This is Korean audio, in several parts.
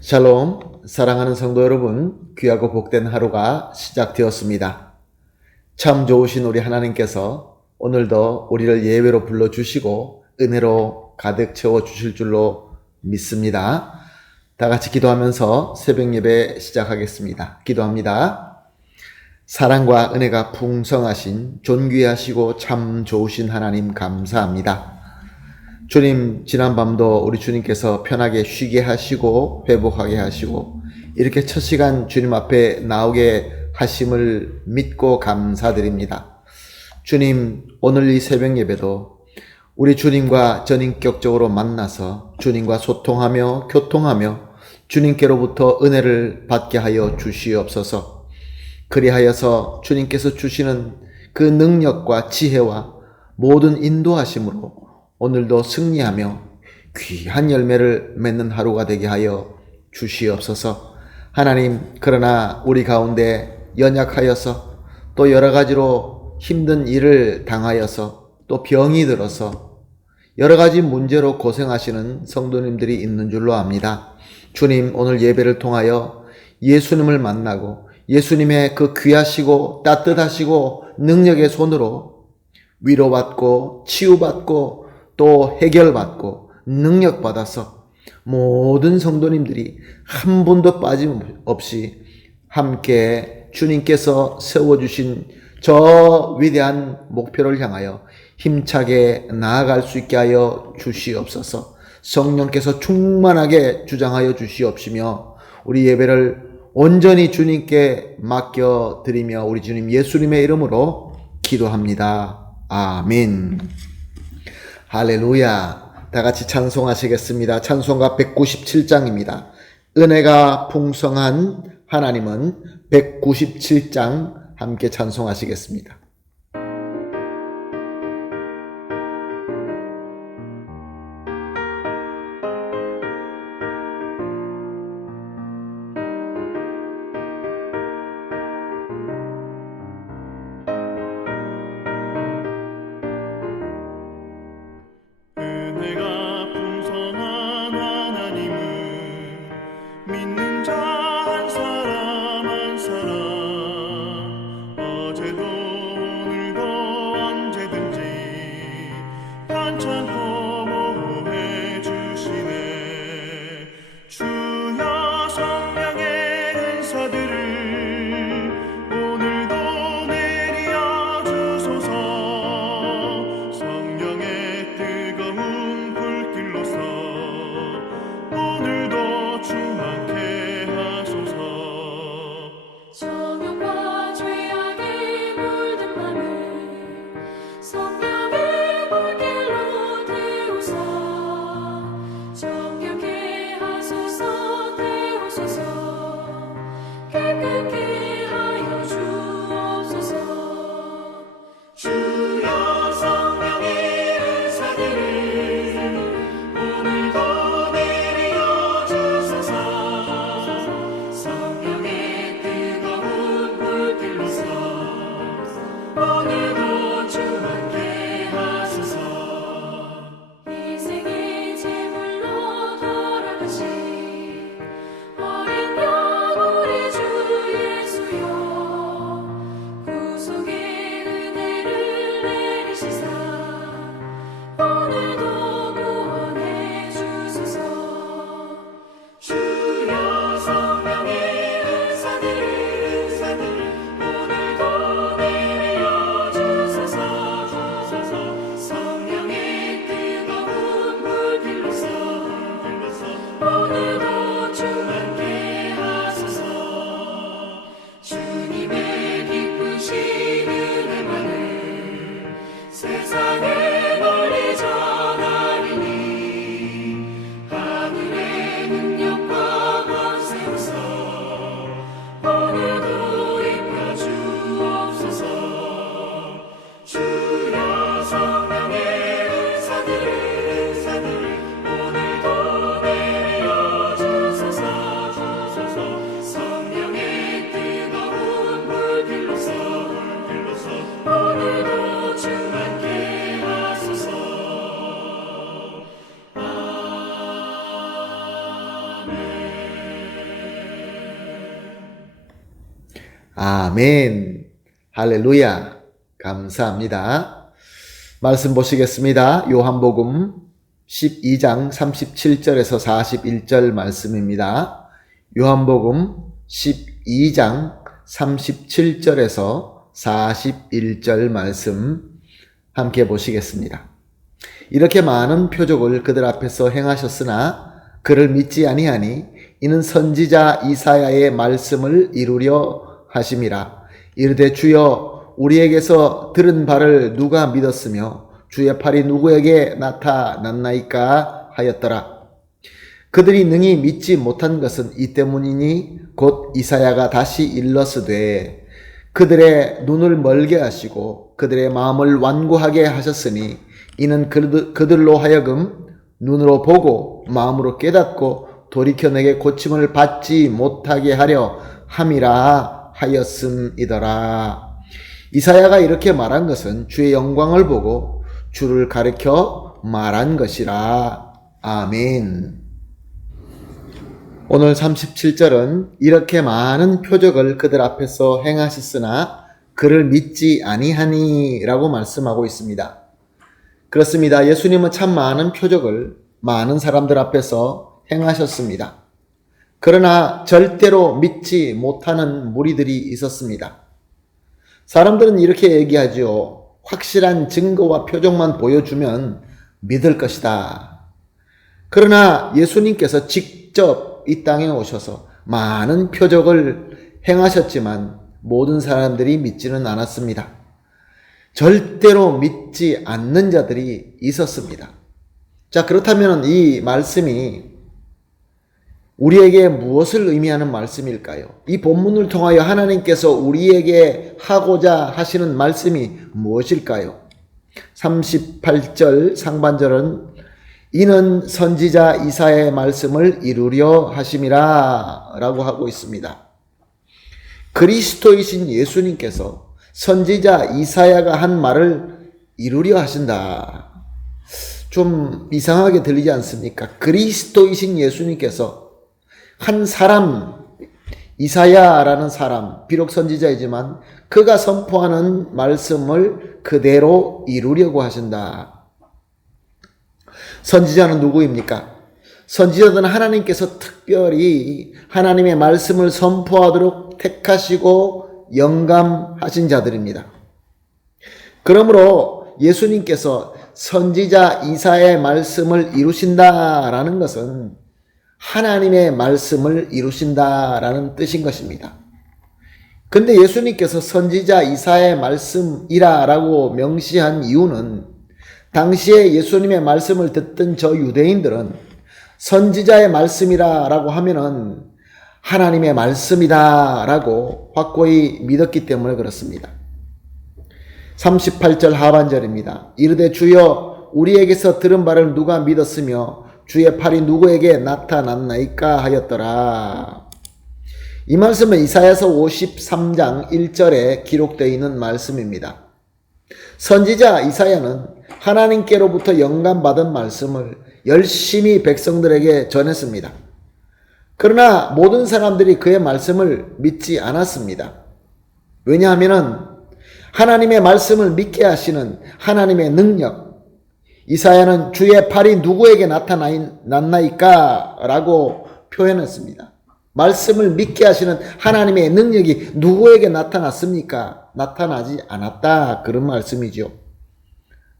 샬롬, 사랑하는 성도 여러분, 귀하고 복된 하루가 시작되었습니다. 참 좋으신 우리 하나님께서 오늘도 우리를 예배로 불러주시고 은혜로 가득 채워주실 줄로 믿습니다. 다 같이 기도하면서 새벽 예배 시작하겠습니다. 기도합니다. 사랑과 은혜가 풍성하신 존귀하시고 참 좋으신 하나님 감사합니다. 주님, 지난밤도 우리 주님께서 편하게 쉬게 하시고 회복하게 하시고 이렇게 첫 시간 주님 앞에 나오게 하심을 믿고 감사드립니다. 주님, 오늘 이 새벽 예배도 우리 주님과 전인격적으로 만나서 주님과 소통하며 교통하며 주님께로부터 은혜를 받게 하여 주시옵소서. 그리하여서 주님께서 주시는 그 능력과 지혜와 모든 인도하심으로 오늘도 승리하며 귀한 열매를 맺는 하루가 되게 하여 주시옵소서. 하나님, 그러나 우리 가운데 연약하여서 또 여러 가지로 힘든 일을 당하여서 또 병이 들어서 여러 가지 문제로 고생하시는 성도님들이 있는 줄로 압니다. 주님, 오늘 예배를 통하여 예수님을 만나고 예수님의 그 귀하시고 따뜻하시고 능력의 손으로 위로받고 치유받고 또 해결받고 능력받아서 모든 성도님들이 한 분도 빠짐없이 함께 주님께서 세워주신 저 위대한 목표를 향하여 힘차게 나아갈 수 있게 하여 주시옵소서. 성령께서 충만하게 주장하여 주시옵시며 우리 예배를 온전히 주님께 맡겨드리며 우리 주님 예수님의 이름으로 기도합니다. 아멘. 할렐루야. 다 같이 찬송하시겠습니다. 찬송가 197장입니다. 은혜가 풍성한 하나님은 197장 함께 찬송하시겠습니다. 은혜가 풍성한 하나님은 믿는 자 한 사람 한 사람 어제도 오늘도 언제든지 편찮고 보호해 주시네. 주여 성령의 은사들을 오늘도 내려 주소서. 성령의 뜨거운 불길로서 오늘도 충만케 하소서. 정욕과 죄악에 물든 맘을 성령의 불길로 태우사. 정결케 하소서. 태우소서. 깨끗게 하여 주옵소서. 주여 성령의 은사들을 오늘도 내려 주소서. 성령의 뜨거운 불길로서 오늘도 충만케 하소서. 희생의 제물로 돌아가신 어린 양 우리 주 예수여. 구속의 은혜를 내리시사 오늘도 구원해 주소서. 주여 성령의 은사들을 오늘도 내려 주소서. 성령의 뜨거운 불길로서 오늘도 충만케 하소서. 주님의 기쁘신 은혜만을 세상에 널리 전하리니 하늘의 능력과 권세로서 오늘도 입혀 주옵소서. 주여 성령의 은사들을 오늘도 내려 주소서. 성령의 뜨거운 불길로서 오늘도 충만케 하소서. 아멘. 아멘. 할렐루야. 감사합니다. 말씀 보시겠습니다. 요한복음 12장 37절에서 41절 말씀입니다. 요한복음 12장 37절에서 41절 말씀 함께 보시겠습니다. 이렇게 많은 표적을 그들 앞에서 행하셨으나 그를 믿지 아니하니 이는 선지자 이사야의 말씀을 이루려 하심이라. 이르되 주여 우리에게서 들은 바를 누가 믿었으며 주의 팔이 누구에게 나타났나이까 하였더라. 그들이 능히 믿지 못한 것은 이 때문이니 곧 이사야가 다시 일렀으되 그들의 눈을 멀게 하시고 그들의 마음을 완고하게 하셨으니 이는 그들로 하여금 눈으로 보고 마음으로 깨닫고 돌이켜 내게 고침을 받지 못하게 하려 함이라 하였음이더라. 이사야가 이렇게 말한 것은 주의 영광을 보고 주를 가리켜 말한 것이라. 아멘. 오늘 37절은 이렇게 많은 표적을 그들 앞에서 행하셨으나 그를 믿지 아니하니 라고 말씀하고 있습니다. 그렇습니다. 예수님은 참 많은 표적을 많은 사람들 앞에서 행하셨습니다. 그러나 절대로 믿지 못하는 무리들이 있었습니다. 사람들은 이렇게 얘기하죠. 확실한 증거와 표적만 보여주면 믿을 것이다. 그러나 예수님께서 직접 이 땅에 오셔서 많은 표적을 행하셨지만 모든 사람들이 믿지는 않았습니다. 절대로 믿지 않는 자들이 있었습니다. 자, 그렇다면 이 말씀이 우리에게 무엇을 의미하는 말씀일까요? 이 본문을 통하여 하나님께서 우리에게 하고자 하시는 말씀이 무엇일까요? 38절 상반절은 이는 선지자 이사야의 말씀을 이루려 하심이라 라고 하고 있습니다. 그리스도이신 예수님께서 선지자 이사야가 한 말을 이루려 하신다. 좀 이상하게 들리지 않습니까? 그리스도이신 예수님께서 한 사람, 이사야라는 사람, 비록 선지자이지만 그가 선포하는 말씀을 그대로 이루려고 하신다. 선지자는 누구입니까? 선지자들은 하나님께서 특별히 하나님의 말씀을 선포하도록 택하시고 영감하신 자들입니다. 그러므로 예수님께서 선지자 이사야의 말씀을 이루신다라는 것은 하나님의 말씀을 이루신다라는 뜻인 것입니다. 근데 예수님께서 선지자 이사야의 말씀이라라고 명시한 이유는 당시에 예수님의 말씀을 듣던 저 유대인들은 선지자의 말씀이라라고 하면은 하나님의 말씀이다라고 확고히 믿었기 때문에 그렇습니다. 38절 하반절입니다. 이르되 주여 우리에게서 들은 바를 누가 믿었으며 주의 팔이 누구에게 나타났나이까 하였더라. 이 말씀은 이사야서 53장 1절에 기록되어 있는 말씀입니다. 선지자 이사야는 하나님께로부터 영감받은 말씀을 열심히 백성들에게 전했습니다. 그러나 모든 사람들이 그의 말씀을 믿지 않았습니다. 왜냐하면 하나님의 말씀을 믿게 하시는 하나님의 능력, 이사야는 주의 팔이 누구에게 나타났나이까 라고 표현했습니다. 말씀을 믿게 하시는 하나님의 능력이 누구에게 나타났습니까? 나타나지 않았다. 그런 말씀이죠.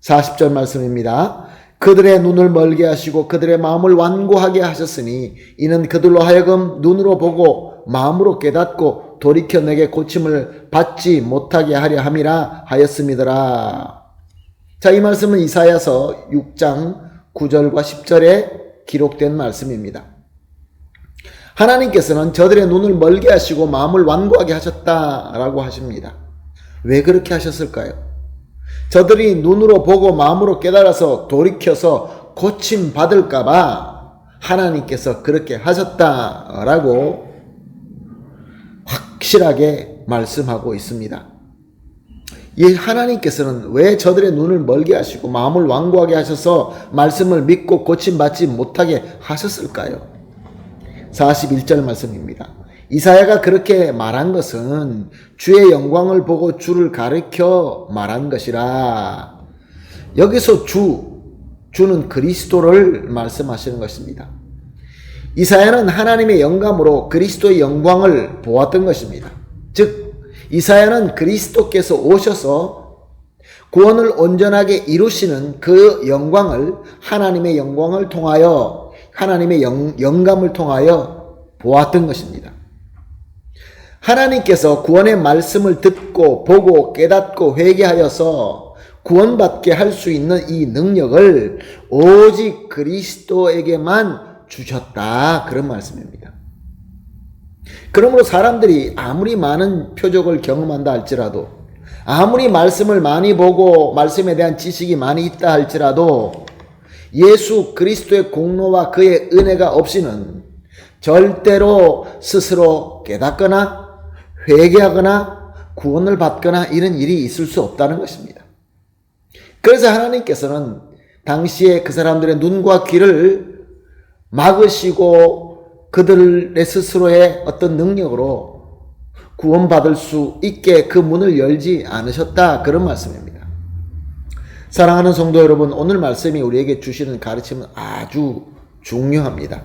40절 말씀입니다. 그들의 눈을 멀게 하시고 그들의 마음을 완고하게 하셨으니 이는 그들로 하여금 눈으로 보고 마음으로 깨닫고 돌이켜 내게 고침을 받지 못하게 하려 함이라 하였음이더라. 자, 이 말씀은 이사야서 6장 9절과 10절에 기록된 말씀입니다. 하나님께서는 저들의 눈을 멀게 하시고 마음을 완고하게 하셨다라고 하십니다. 왜 그렇게 하셨을까요? 저들이 눈으로 보고 마음으로 깨달아서 돌이켜서 고침 받을까봐 하나님께서 그렇게 하셨다라고 확실하게 말씀하고 있습니다. 이 하나님께서는 왜 저들의 눈을 멀게 하시고 마음을 완고하게 하셔서 말씀을 믿고 고침받지 못하게 하셨을까요? 41절 말씀입니다. 이사야가 그렇게 말한 것은 주의 영광을 보고 주를 가리켜 말한 것이라. 여기서 주는 그리스도를 말씀하시는 것입니다. 이사야는 하나님의 영감으로 그리스도의 영광을 보았던 것입니다. 즉 이사야는 그리스도께서 오셔서 구원을 온전하게 이루시는 그 영광을, 하나님의 영광을 통하여, 하나님의 영감을 통하여 보았던 것입니다. 하나님께서 구원의 말씀을 듣고 보고 깨닫고 회개하여서 구원받게 할 수 있는 이 능력을 오직 그리스도에게만 주셨다, 그런 말씀입니다. 그러므로 사람들이 아무리 많은 표적을 경험한다 할지라도, 아무리 말씀을 많이 보고 말씀에 대한 지식이 많이 있다 할지라도 예수 그리스도의 공로와 그의 은혜가 없이는 절대로 스스로 깨닫거나 회개하거나 구원을 받거나 이런 일이 있을 수 없다는 것입니다. 그래서 하나님께서는 당시에 그 사람들의 눈과 귀를 막으시고 그들의 스스로의 어떤 능력으로 구원받을 수 있게 그 문을 열지 않으셨다, 그런 말씀입니다. 사랑하는 성도 여러분, 오늘 말씀이 우리에게 주시는 가르침은 아주 중요합니다.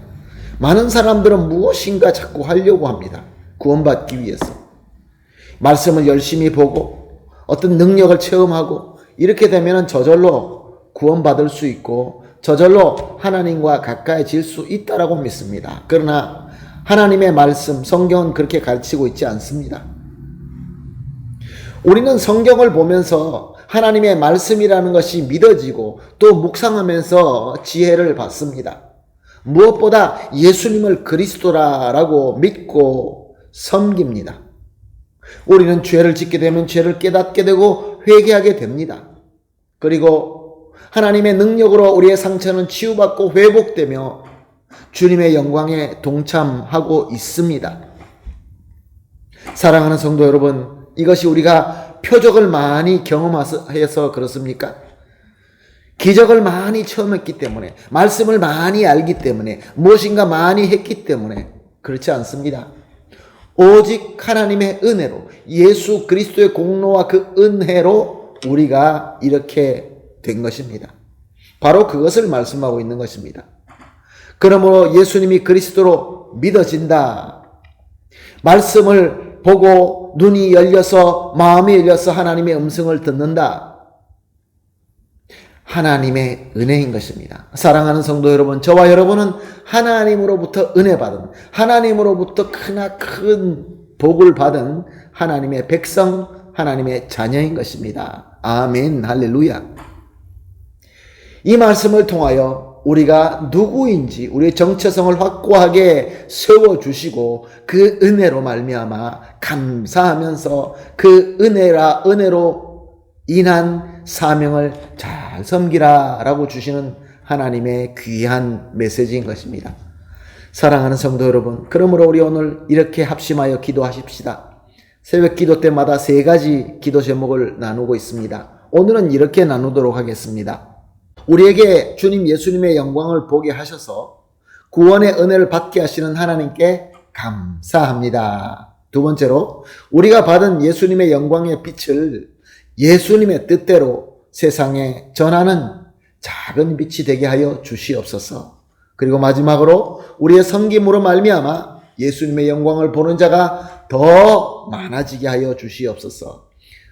많은 사람들은 무엇인가 자꾸 하려고 합니다. 구원받기 위해서. 말씀을 열심히 보고 어떤 능력을 체험하고 이렇게 되면 저절로 구원받을 수 있고 저절로 하나님과 가까이질 수 있다라고 믿습니다. 그러나 하나님의 말씀, 성경은 그렇게 가르치고 있지 않습니다. 우리는 성경을 보면서 하나님의 말씀이라는 것이 믿어지고 또 묵상하면서 지혜를 받습니다. 무엇보다 예수님을 그리스도라고 믿고 섬깁니다. 우리는 죄를 짓게 되면 죄를 깨닫게 되고 회개하게 됩니다. 그리고 하나님의 능력으로 우리의 상처는 치유받고 회복되며 주님의 영광에 동참하고 있습니다. 사랑하는 성도 여러분, 이것이 우리가 표적을 많이 경험해서 그렇습니까? 기적을 많이 체험했기 때문에, 말씀을 많이 알기 때문에, 무엇인가 많이 했기 때문에 그렇지 않습니다. 오직 하나님의 은혜로, 예수 그리스도의 공로와 그 은혜로 우리가 이렇게 된 것입니다. 바로 그것을 말씀하고 있는 것입니다. 그러므로 예수님이 그리스도로 믿어진다. 말씀을 보고 눈이 열려서, 마음이 열려서 하나님의 음성을 듣는다. 하나님의 은혜인 것입니다. 사랑하는 성도 여러분, 저와 여러분은 하나님으로부터 은혜 받은, 하나님으로부터 크나 큰 복을 받은 하나님의 백성, 하나님의 자녀인 것입니다. 아멘, 할렐루야. 이 말씀을 통하여 우리가 누구인지 우리의 정체성을 확고하게 세워주시고 그 은혜로 말미암아 감사하면서 그 은혜로 인한 사명을 잘 섬기라 라고 주시는 하나님의 귀한 메시지인 것입니다. 사랑하는 성도 여러분, 그러므로 우리 오늘 이렇게 합심하여 기도하십시다. 새벽 기도 때마다 3가지 기도 제목을 나누고 있습니다. 오늘은 이렇게 나누도록 하겠습니다. 우리에게 주님 예수님의 영광을 보게 하셔서 구원의 은혜를 받게 하시는 하나님께 감사합니다. 두 번째로, 우리가 받은 예수님의 영광의 빛을 예수님의 뜻대로 세상에 전하는 작은 빛이 되게 하여 주시옵소서. 그리고 마지막으로 우리의 섬김으로 말미암아 예수님의 영광을 보는 자가 더 많아지게 하여 주시옵소서.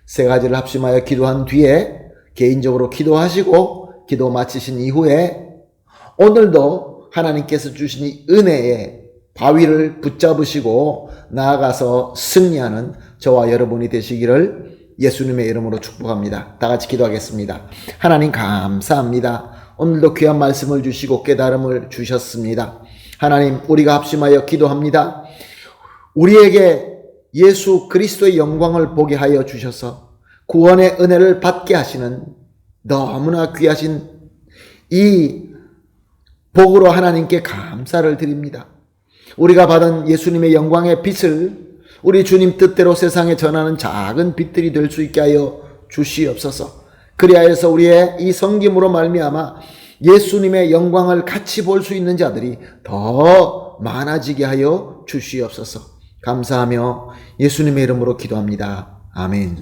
3가지를 합심하여 기도한 뒤에 개인적으로 기도하시고 기도 마치신 이후에 오늘도 하나님께서 주신 이 은혜의 바위를 붙잡으시고 나아가서 승리하는 저와 여러분이 되시기를 예수님의 이름으로 축복합니다. 다 같이 기도하겠습니다. 하나님 감사합니다. 오늘도 귀한 말씀을 주시고 깨달음을 주셨습니다. 하나님, 우리가 합심하여 기도합니다. 우리에게 예수 그리스도의 영광을 보게 하여 주셔서 구원의 은혜를 받게 하시는 너무나 귀하신 이 복으로 하나님께 감사를 드립니다. 우리가 받은 예수님의 영광의 빛을 우리 주님 뜻대로 세상에 전하는 작은 빛들이 될 수 있게 하여 주시옵소서. 그리하여서 우리의 이 섬김으로 말미암아 예수님의 영광을 같이 볼 수 있는 자들이 더 많아지게 하여 주시옵소서. 감사하며 예수님의 이름으로 기도합니다. 아멘.